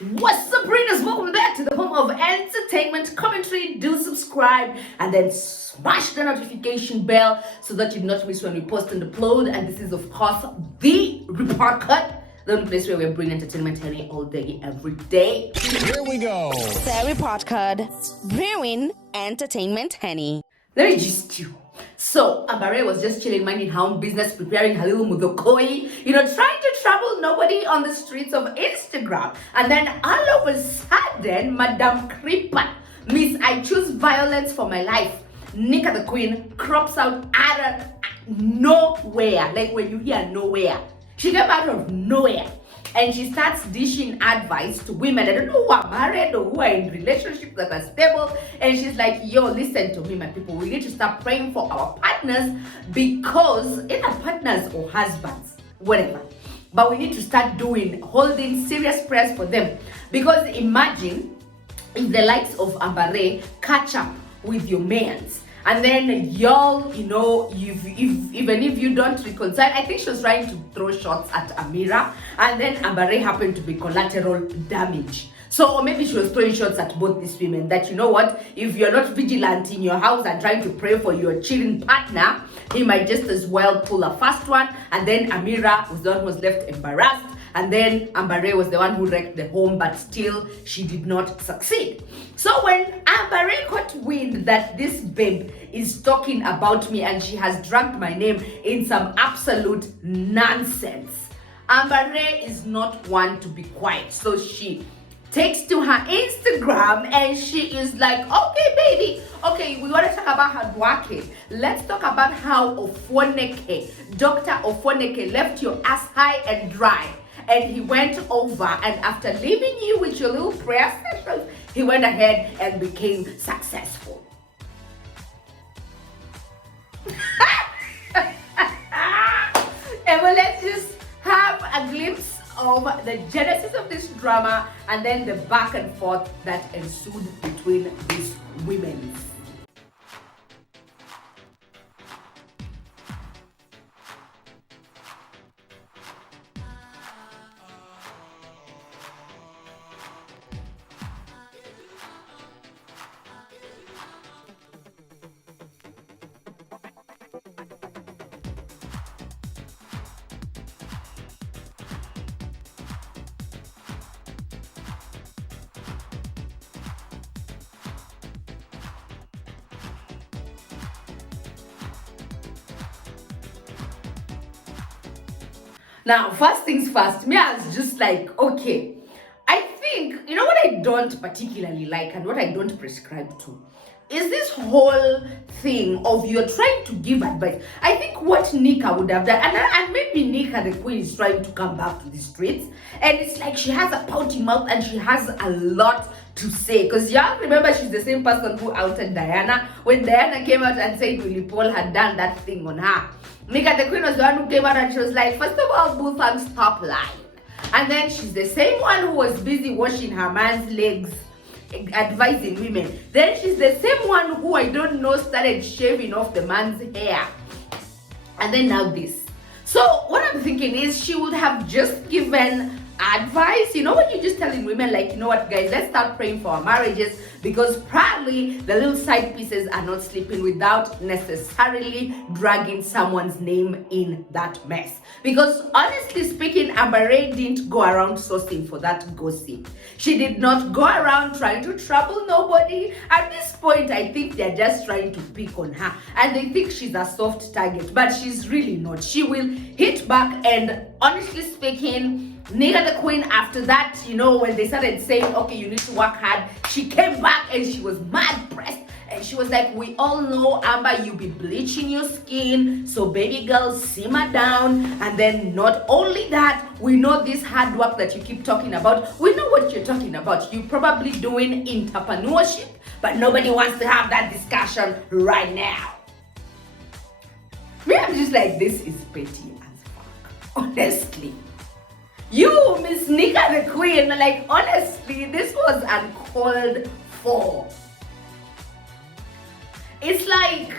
What's up, readers? Welcome back to the home of entertainment commentary. Do subscribe and then smash the notification bell so that you not miss when we post and upload. And this is, of course, the report cut, the only place where we bring entertainment honey all day, every day. Here we go. The report card, brewing entertainment honey. Let me just you. So, Ambare was just chilling, minding her own business, preparing her little mudokoi, trying to trouble nobody on the streets of Instagram. And then all of a sudden, Madam Creeper, Miss I Choose Violence for My Life, Nicahthequeen, crops out out of nowhere. Like when you hear nowhere. She came out of nowhere. And she starts dishing advice to women. I don't know who are married or who are in relationships that are stable. And she's like, yo, listen to me, my people. We need to start praying for our partners because either partners or husbands, whatever. But we need to start holding serious prayers for them. Because imagine if the likes of Ambare catch up with your mans. And then y'all, even if you don't reconcile, I think she was trying to throw shots at Amira, and then Ambare happened to be collateral damage. So, or maybe she was throwing shots at both these women that, you know what, if you're not vigilant in your house and trying to pray for your cheating partner, he might just as well pull a fast one, and then Amira was the one who was left embarrassed. And then Ambare was the one who wrecked the home, but still she did not succeed. So when Ambare caught wind that this babe is talking about me and she has dragged my name in some absolute nonsense, Ambare is not one to be quiet. So she takes to her Instagram and she is like, okay, baby, okay, we want to talk about hard working. Let's talk about how Dr. Ofweneke left your ass high and dry. And he went over, and after leaving you with your little prayer sessions, he went ahead and became successful. And well, let's just have a glimpse of the genesis of this drama and then the back and forth that ensued between these women. Now, first things first, me, I was just like, okay, I think, what I don't particularly like and what I don't prescribe to is this whole thing of you're trying to give advice. I think what Nika would have done, and maybe Nicahthequeen is trying to come back to the streets, and it's like she has a pouty mouth and she has a lot to say. Because y'all remember she's the same person who outed Diana when Diana came out and said Willie Paul had done that thing on her. Nicahthequeen was the one who came out and she was like, first of all, boo, thanks, stop lying. And then she's the same one who was busy washing her man's legs, advising women. Then she's the same one who, I don't know, started shaving off the man's hair. And then now this. So what I'm thinking is she would have just given advice, when you're just telling women like, you know what, guys, let's start praying for our marriages, because probably the little side pieces are not sleeping without necessarily dragging someone's name in that mess. Because honestly speaking, Ambare didn't go around sourcing for that gossip. She did not go around trying to trouble nobody. At this point, I think they're just trying to pick on her and they think she's a soft target, but she's really not. She will hit back, and honestly speaking, Nicahthequeen, after that, when they started saying, okay, you need to work hard, she came back and she was mad pressed. And she was like, we all know, Amber, you be bleaching your skin. So baby girl, simmer down. And then not only that, we know this hard work that you keep talking about. We know what you're talking about. You're probably doing entrepreneurship, but nobody wants to have that discussion right now. Me, I'm just like, this is petty as fuck. Honestly. You, Miss Nicahthequeen, like, honestly, this was uncalled for. It's like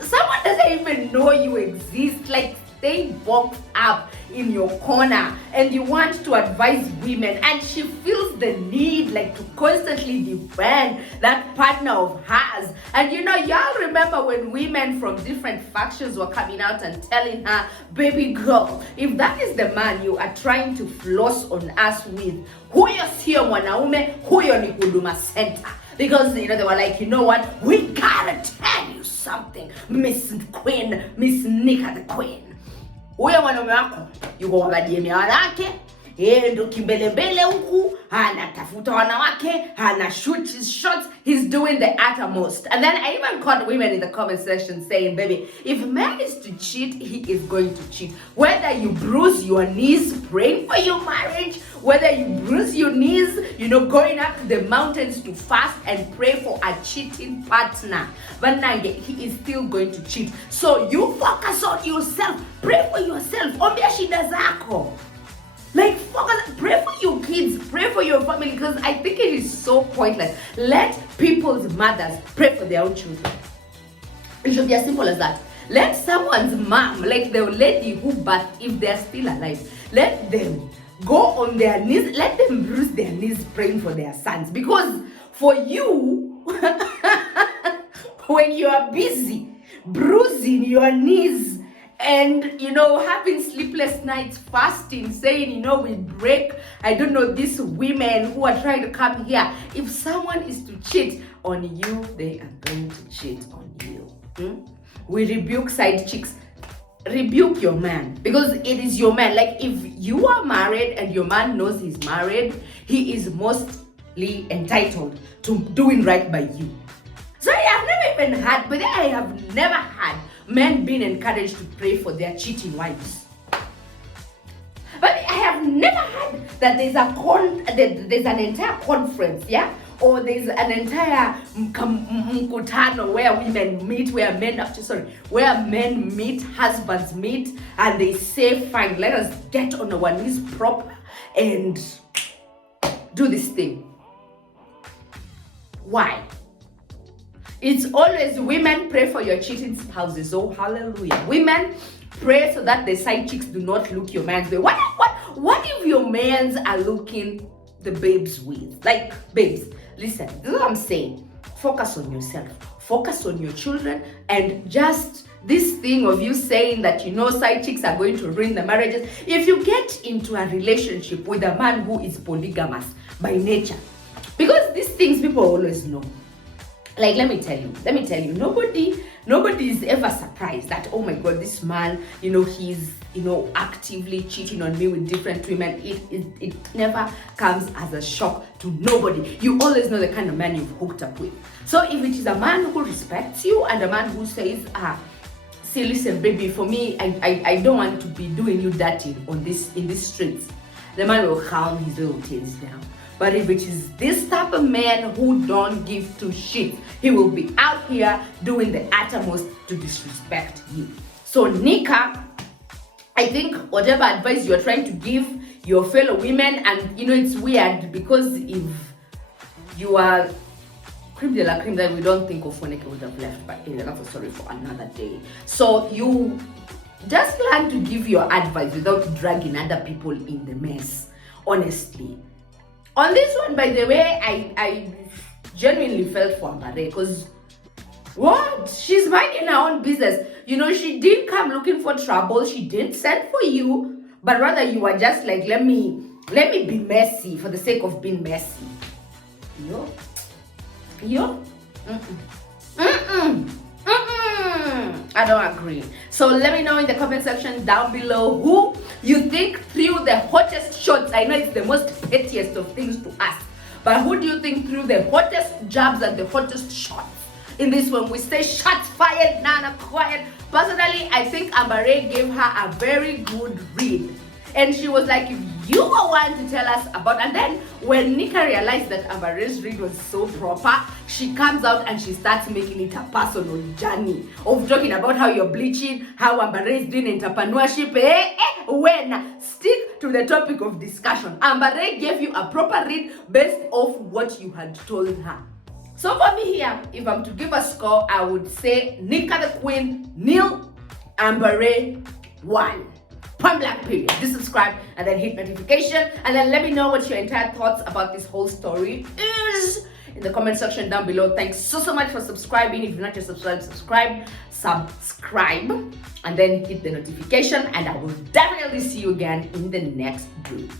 someone doesn't even know you exist. Like, stay boxed up in your corner and you want to advise women, and she feels the need like to constantly defend that partner of hers. And y'all remember when women from different factions were coming out and telling her, baby girl, if that is the man you are trying to floss on us with, huyo sio mwanaume, huyo ni Huduma Center. Because they were like, you know what, we gotta tell you something, Miss Nicahthequeen. Huyo mwanaume wako yuko wabadiemia wanawake, yeye ndo kimbelembele huku, anatafuta wanawake, ana shoot his shots, he's doing the uttermost. And then I even caught women in the comment section saying, baby, if a man is to cheat, he is going to cheat. Whether you bruise your knees praying for your marriage, whether you bruise your knees, going up to the mountains to fast and pray for a cheating partner, but he is still going to cheat. So you focus on yourself, pray for yourself, ombea shida zako. Like, focus, pray for your kids, pray for your family, because I think it is so pointless. Let people's mothers pray for their own children. It should be as simple as that. Let someone's mom, like the lady who birthed, if they're still alive, let them go on their knees, let them bruise their knees praying for their sons. Because for you, when you are busy bruising your knees and having sleepless nights, fasting, saying we break, these women who are trying to come here, if someone is to cheat on you, they are going to cheat on you. We rebuke side chicks. Rebuke your man, because it is your man. Like, if you are married and your man knows he's married, he is mostly entitled to doing right by you. So I have never had men being encouraged to pray for their cheating wives. But I have never had that there's an entire conference, or there's an entire mkutano where women meet, where men meet, husbands meet, and they say, fine, let us get on our knees proper and do this thing. Why? It's always women pray for your cheating spouses. Oh, hallelujah. Women pray so that the side chicks do not look your man's way. What if your mans are looking the babes with? Like, babes, listen, this is what I'm saying. Focus on yourself. Focus on your children, and just this thing of you saying that side chicks are going to ruin the marriages. If you get into a relationship with a man who is polygamous by nature, because these things people always know. Like, let me tell you, nobody is ever surprised that, oh my God, this man, he's, actively cheating on me with different women. It never comes as a shock to nobody. You always know the kind of man you've hooked up with. So if it is a man who respects you and a man who says, see, listen, baby, for me, I don't want to be doing you dirty in these streets, the man will calm his little tales down. But if it is this type of man who don't give two shits, he will be out here doing the uttermost to disrespect you. So Nika, I think whatever advice you're trying to give your fellow women, and it's weird because if you are cream de la cream, that we don't think Ofweneke would have left, but that's a story for another day. So you just learn to give your advice without dragging other people in the mess, honestly. On this one, by the way, I genuinely felt for Ambare, because what? She's minding her own business. She didn't come looking for trouble. She didn't send for you, but rather you were just like, let me be messy for the sake of being messy. I don't agree. So let me know in the comment section down below who you think threw the hottest shots. I know it's the most pettiest of things to ask, but who do you think threw the hottest jabs and the hottest shots in this one? We say shots fired, Nana quiet. Personally, I think Ambare gave her a very good read, and she was like, if you were one to tell us about. And then when Nika realized that Ambare's read was so proper, she comes out and she starts making it a personal journey of talking about how you're bleaching, how Ambare is doing entrepreneurship. When stick to the topic of discussion. Ambare gave you a proper read based off what you had told her. So for me here, if I'm to give a score, I would say Nicahthequeen, nil, Ambare, 1. Point blank period. Do subscribe and then hit notification, and then let me know what your entire thoughts about this whole story is in the comment section down below. Thanks so much for subscribing. If you're not yet subscribed, subscribe and then hit the notification, and I will definitely see you again in the next group.